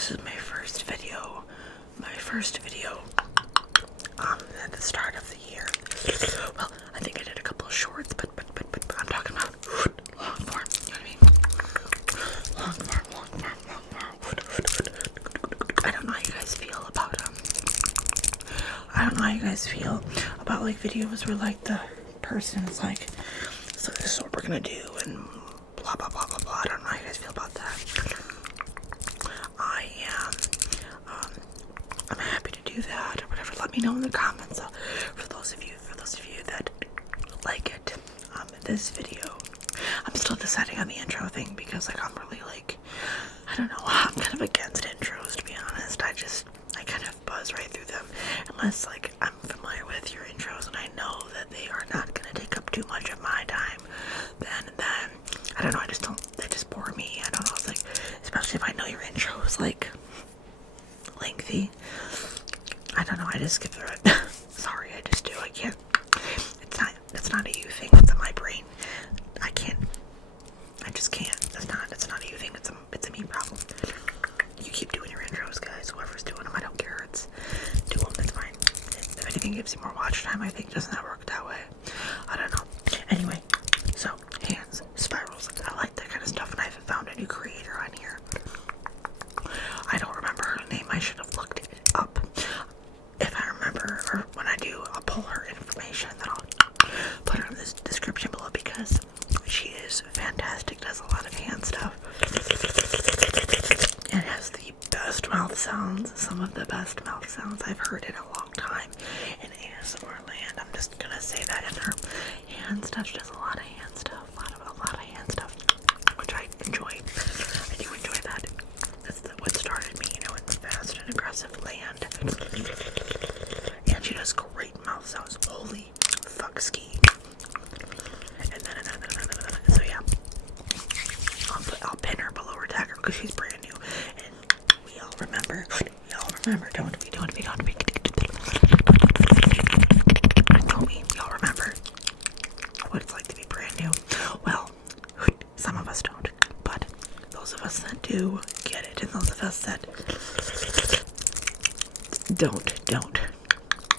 this is my first video. At the start of the year. Well, I think I did a couple of shorts, but I'm talking about long form. You know what I mean? Long form. I don't know how you guys feel about like videos where like the person is like, so this is what we're gonna do and blah blah blah blah blah. I don't know how you guys feel about that. I'm happy to do that or whatever. Let me know in the comments. For those of you that like it, this video, I'm still deciding on the intro thing because like I'm really like, I don't know, I'm kind of against intros, to be honest. I kind of buzz right through them unless like I'm familiar with your intros and I know that they are not gonna take up too much of my time. Then I don't know. They just bore me. I don't know. It's like, especially if I know your intro is like lengthy. I don't know, I just skip through it. Sorry, I just do. I can't. It's not a you thing. It's in my brain. I just can't. It's not a you thing. It's a me problem. You keep doing your intros, guys. Whoever's doing them, I don't care. Do them. It's fine. If anything gives you more watch time, I think. Doesn't that work that way? I don't know. Anyway, so hands, spirals. I like that kind of stuff, and I haven't found a new creator on here. I don't remember her name. I should have looked it up. If I remember, or when I do, I'll pull her information, then I'll put her in the description below because she is fantastic, does a lot of hand stuff, and has the best mouth sounds, some of the best mouth sounds I've heard in a long time in ASMR land. I'm just gonna say that. In her hand stuff, she does a lot of hand stuff, a lot of hand stuff, which I enjoy. I do enjoy that. That's what started me, in fast and aggressive land. And she does great mouth sounds. Holy fuck ski. And then, so yeah. I'll pin her below her tagger because she's brand new. And we all remember, don't we? We all remember what it's like to be brand new. Well, some of us don't. But those of us that do get it, and those of us that don't.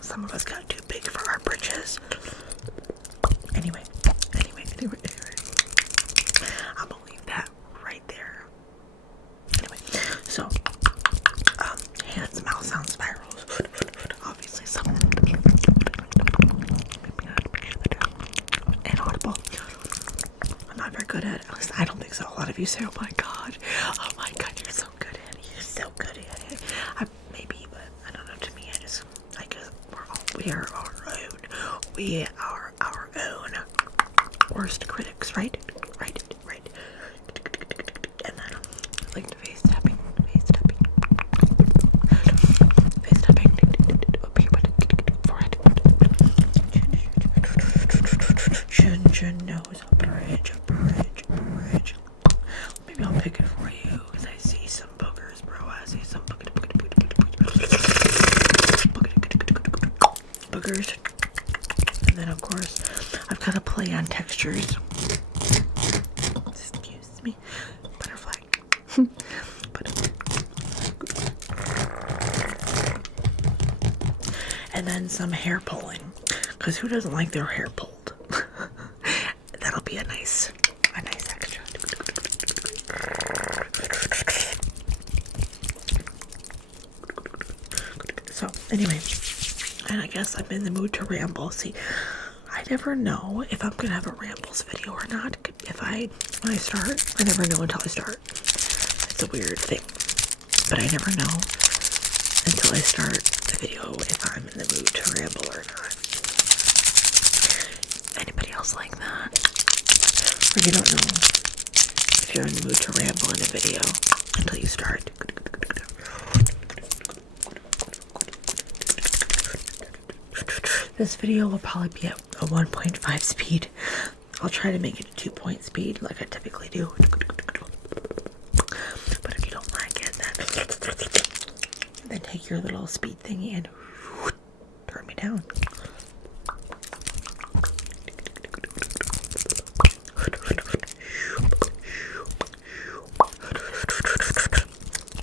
Some of us got too big for our britches. Anyway. I'm gonna leave that right there. Anyway, so hands, mouth sound spirals. Obviously some inaudible. I'm not very good at it. At least I don't think so. A lot of you say, oh my god, you're so good at it. You're so good at it. Maybe, but I don't know. To me, I guess we are our own. We are our own worst critics, right? And then I like to face tapping. Up here, forehead. Chin, nose, bridge. Maybe I'll pick it for you because I see some boogers, bro. I see some boogers. And then, of course, I've got to play on textures. Excuse me. Butterfly. And then some hair pulling. Because who doesn't like their hair pulled? That'll be a nice extra. So, anyway. And I guess I'm in the mood to ramble. See, I never know if I'm gonna have a rambles video or not. When I start, I never know until I start. It's a weird thing, but I never know until I start the video if I'm in the mood to ramble or not. Anybody else like that? Or you don't know if you're in the mood to ramble in a video until you start. This video will probably be at a 1.5 speed. I'll try to make it a 2-point speed like I typically do. But if you don't like it, then take your little speed thingy and turn me down.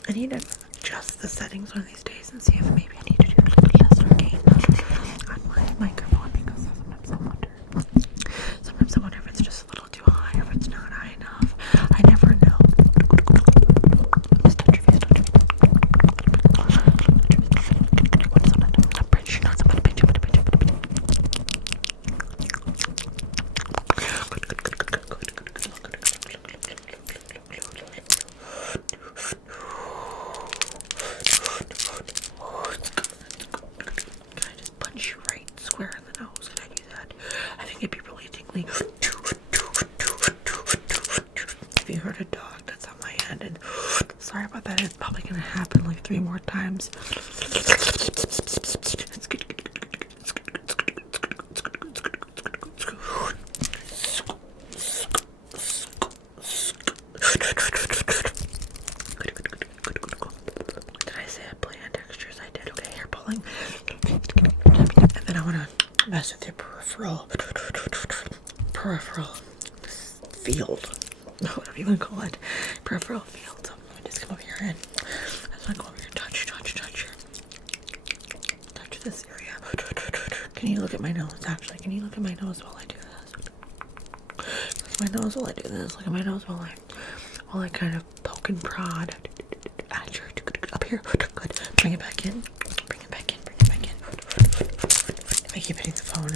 I need to settings one of these days and see if maybe I need to do like a lesser gain on my microphone, because sometimes I wonder if it's just a little too high or if it's not high enough. I never know. Just touch your face, touch your face. What is on it? I'm pretty sure not somebody pinch it, but pinch it. Can I just punch you right square in the nose? Can I do that? I think it'd be really tingly. Have you heard a dog that's on my hand? And sorry about that. It's probably gonna happen like 3 more times. Did I say I play on textures? I did. Okay, hair pulling. And then I want to mess with your peripheral field. Whatever you want to call it. Peripheral field. So I'm just come over here and I just want to go over here. Touch this area. Can you look at my nose? Actually, can you look at my nose while I do this? Look at my nose while I do this. Look at my nose while I kind of poke and prod at your up here. Good. Bring it back in. Bring it back in. I keep hitting the phone.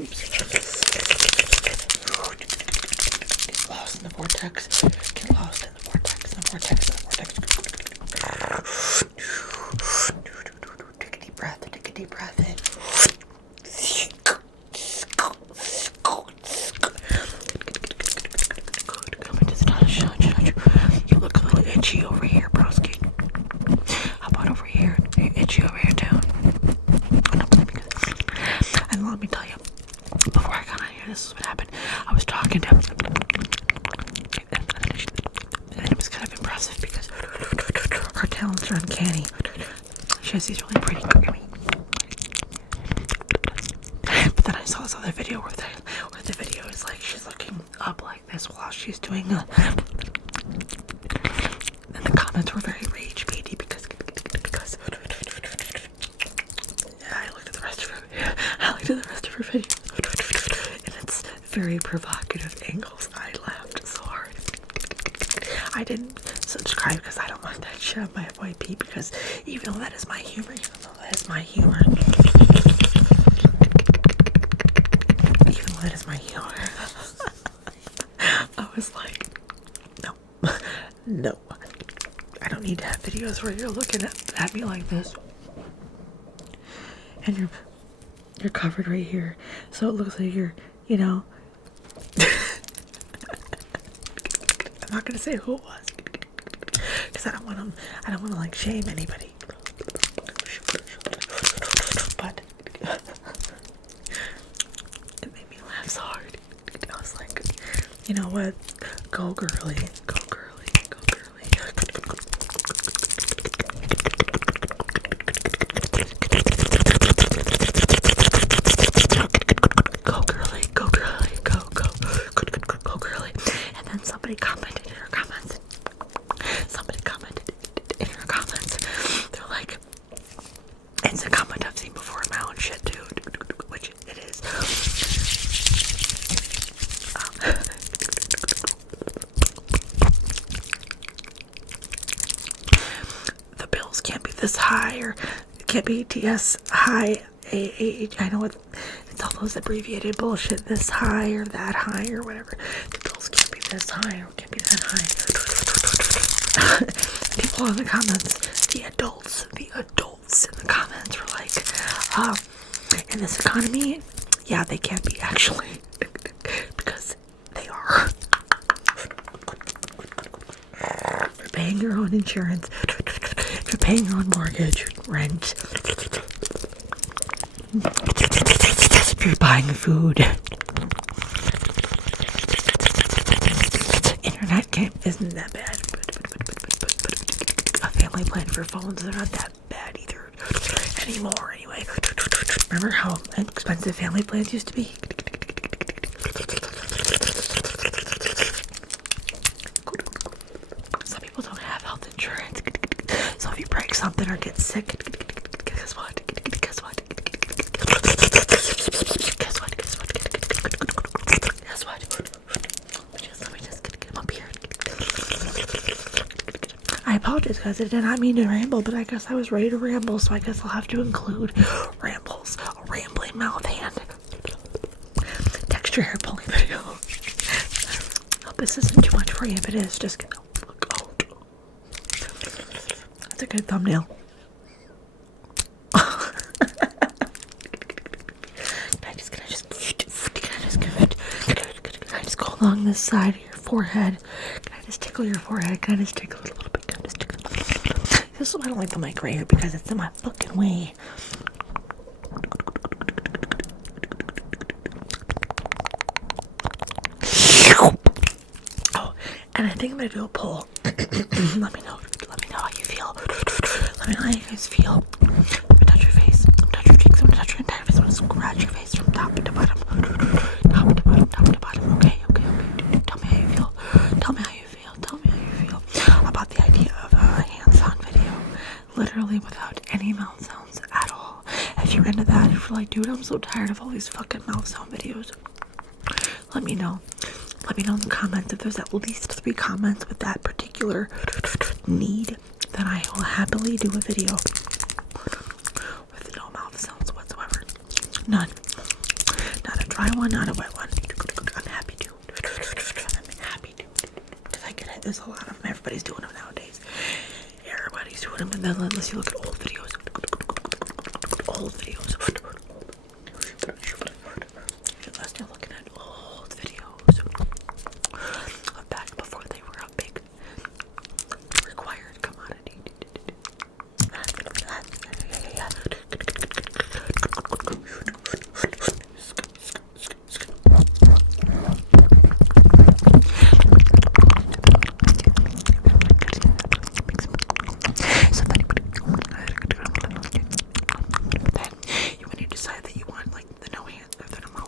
Oops. Get lost in the vortex. Get lost in the vortex. Take a deep breath in. Come and just touch. You look a little itchy over here, broski. How about over here? Are you itchy over here too? And let me tell you, before I got on here, this is what happened. I was talking to him, and it was kind of impressive because her talents are uncanny. She has these really pretty, but then I saw this other video where the video is like she's looking up like this while she's doing and the comments were very rage baity because I looked at the rest of her video and it's very provocative angles. I laughed so hard. I didn't subscribe because I don't want that shit on my FYP, because even though that is my humor, I was like, no, I don't need to have videos where you're looking at me like this and you're covered right here, so it looks like you're, I'm not gonna say who it was because I don't want to like shame anybody, but it made me laugh so hard. I was like, you know what? Go girly. Go girly. Go girly. Go girly. Go girly. Go girly. And then somebody commented in her comments. They're like, it's a comment I've seen before in my own shit too, which it is. The bills can't be this high, or it can't be TS high, I know it's all those abbreviated bullshit, this high or that high or whatever. The bills can't be this high or can't be that high. People in the comments, the adults in the comments were like, in this economy, yeah, they can't be actually, because they are. If you're paying your own insurance, if you're paying your own mortgage, rent, if you're buying food, internet isn't that bad, but a family plan for phones, they're not that bad either anymore anyway. Remember how expensive family plans used to be? Some people don't have health insurance, so if you break sick. Guess what? Guess what? Guess what? Guess what? Guess what? Let me just get him up here. I apologize, guys. I did not mean to ramble, but I guess I was ready to ramble, so I guess I'll have to include rambles, a rambling mouth hand, texture hair pulling video. Hope this isn't too much for you. If it is, just look out. That's a good thumbnail. Can I just go along this side of your forehead? Can I just tickle your forehead? Can I just tickle it a little bit? Can I just tickle it? This is why I don't like the mic right here, because it's in my fucking way. Oh, and I think I'm gonna do a poll. Let me know how you feel. Let me know how you guys feel. Let me touch your face. Let me touch your cheeks. I'm gonna touch your entire face. I'm gonna scratch your face from top to bottom. Top to bottom, top to bottom. Okay. Tell me how you feel. Tell me how you feel about the idea of a hands-on video, literally without any mouth sounds at all. If you're into that, if you're like, dude, I'm so tired of all these fucking mouth sound videos, let me know. Let me know in the comments. If there's at least 3 comments with that particular need, then I will happily do a video with no mouth sounds whatsoever. None. Not a dry one, not a wet one. I'm happy to. Because I get it. There's a lot of them. Everybody's doing them nowadays. Everybody's doing them. And then unless you look at old videos. Unless you're looking at old videos of back before they were a big required commodity.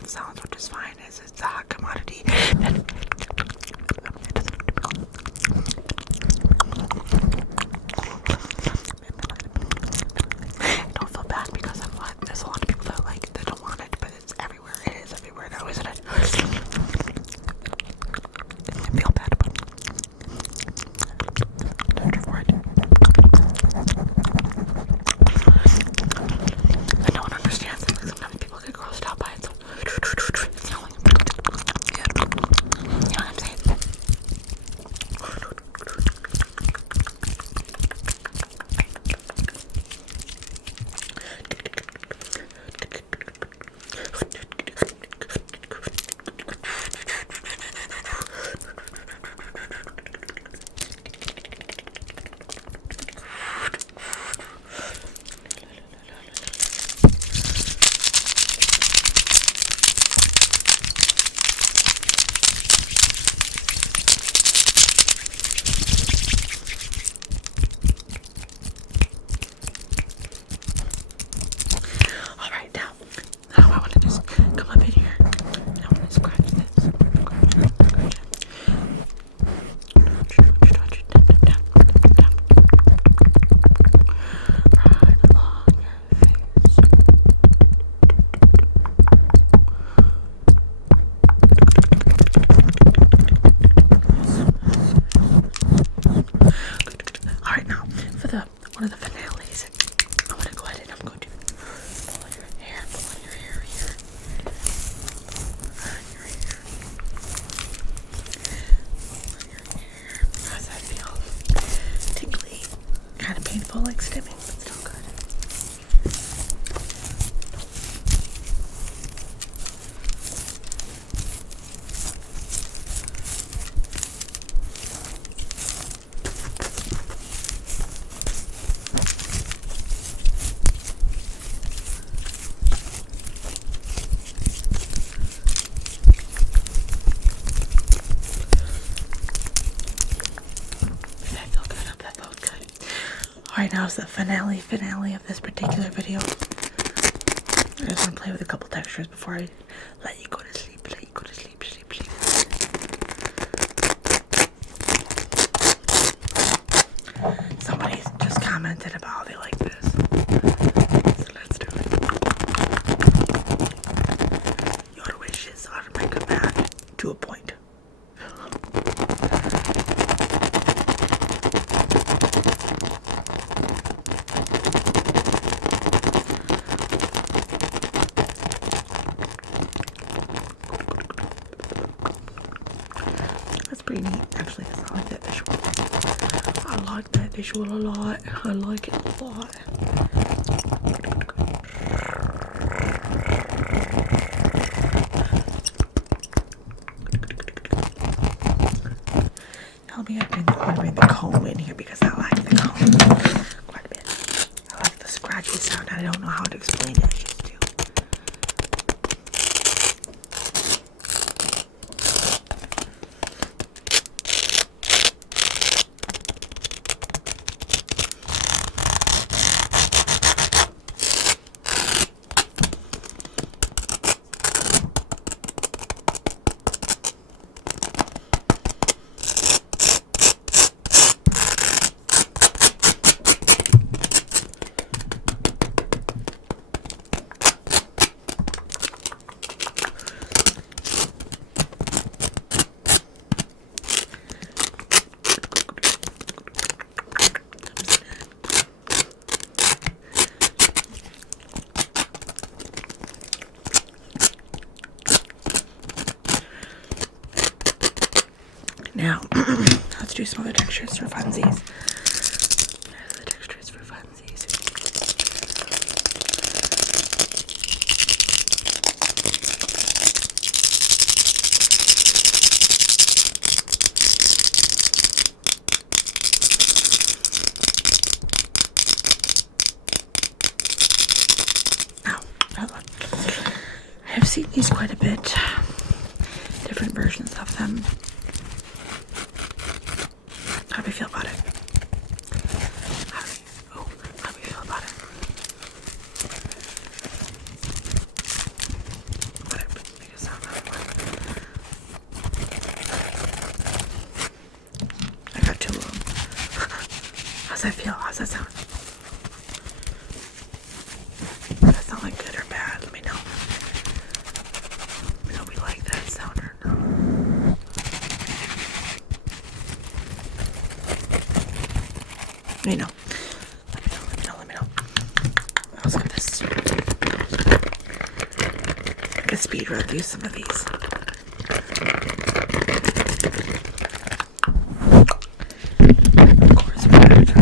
Sounds, which is fine, as it's a hot commodity. Then don't feel bad because there's a lot of people that don't want it, but it's everywhere. It is everywhere now, isn't it? Feel bad, but don't you for it. And no one understands it. Like sometimes people get grossed out by it. So it's not like, you know what I'm saying? One of the finales, I'm going to go ahead and I'm going to pull on your hair here. Your hair. Pull on your hair. How's that feel? Tingly. Kind of painful, like stimming, but still good. Alright, now is the finale of this particular video. I just want to play with a couple textures before I let you go to sleep. Somebody just commented about how they like this. pretty neat. Actually, I like that visual. I like that visual a lot. I like it a lot. Help me, I'm going to bring the comb in here because I like the comb quite a bit. I like the scratchy sound. I don't know how to explain it. I just do. Now, let's do some other textures for funsies. There's the textures for funsies. Now, I've seen these quite a bit. Different versions of them. How do you feel about it? How do you feel about it? Make a sound out of it. I got two of them. How's that feel? How's that sound? Does that sound like good or bad? Let me know. Let me know if you like that sound or not. Let me know. Let me know. Let's get this. I can speed run through some of these. Of course, we're going to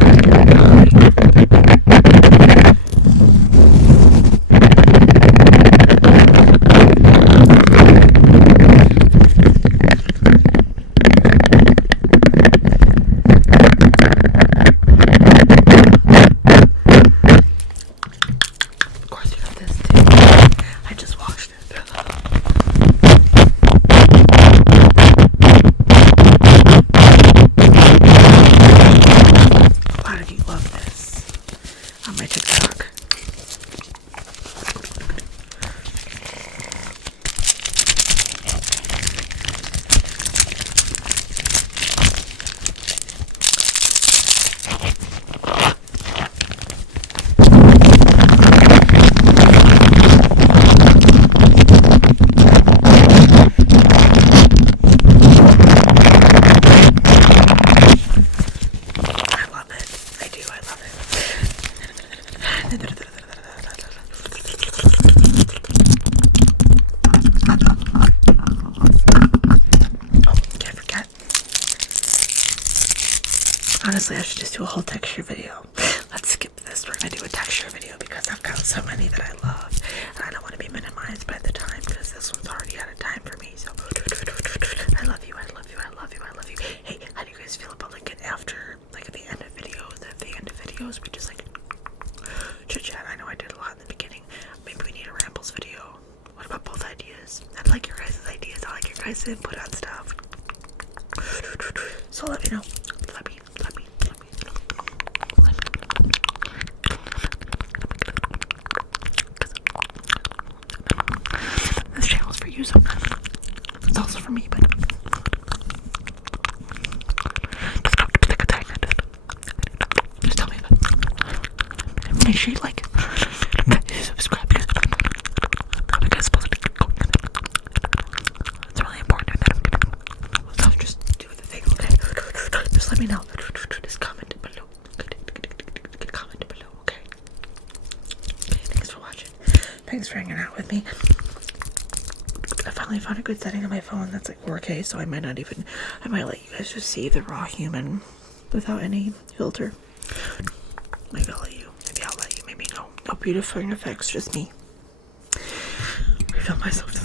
Honestly, I should just do a whole texture video. Let's skip this. We're gonna do a texture video because I've got so many that I love, and I don't want to be minimized by the time because this one's already out of time for me. So I love you. I love you. I love you. I love you. Hey, how do you guys feel about like an after, like at the end of videos? At the end of videos, we just like chit chat. I know I did a lot in the beginning. Maybe we need a Rambles video. What about both ideas? I like your guys' ideas. I like your guys' input on stuff. So let me know. Let me. This channel's for you, so it's also for me, but just tell me about it. Make sure you like it. Subscribe because it's really important. So just do the thing, okay? Just let me know. Just comment below. Comment below, okay? Okay, thanks for watching. Thanks for hanging out with me. If finally found a good setting on my phone that's like 4K, so I might let you guys just see the raw human without any filter. Maybe I'll let you, maybe no beautifying effects, just me. I feel myself to